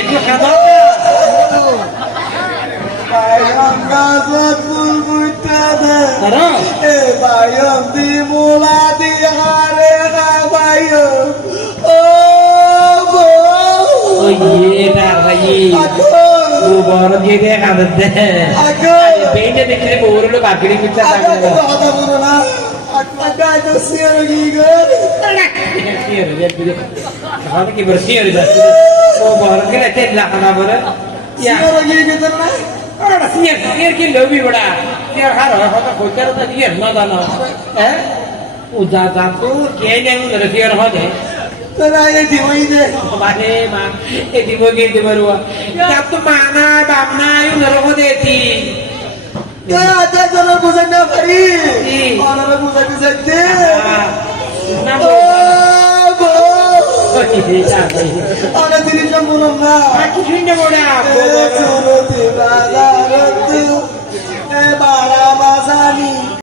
একটু খাওয়া Bayam gazet bulbultada Tara. Bayam di muladi hare bayam Oh bo ওই এটা ভাই ও বড় দিয়ে দেখা দে Aku পেইন্টে দেখলে বউরলো বাকিরি পিচ্ছা Aku থাকে itu kata buru na Aku itu siar giga তাহলে কি বলছি আর ও বড় গেলে তেল লাগানা বলে Siar giga tanna Ahora sier que lo vi bड़ा sier haro hoda koiter ta sier na dana eh uja ja tu ke ne un sier hode Tara ye dimai de mane ma e dimo ke de barua tab tu mana bamna yu naro hode ti Ya ada jalan busan na pari Iya. Orang busan sette na Oh bo oh ini ja Ada diri na mulam na aku sunnya bड़ा Suruh tiba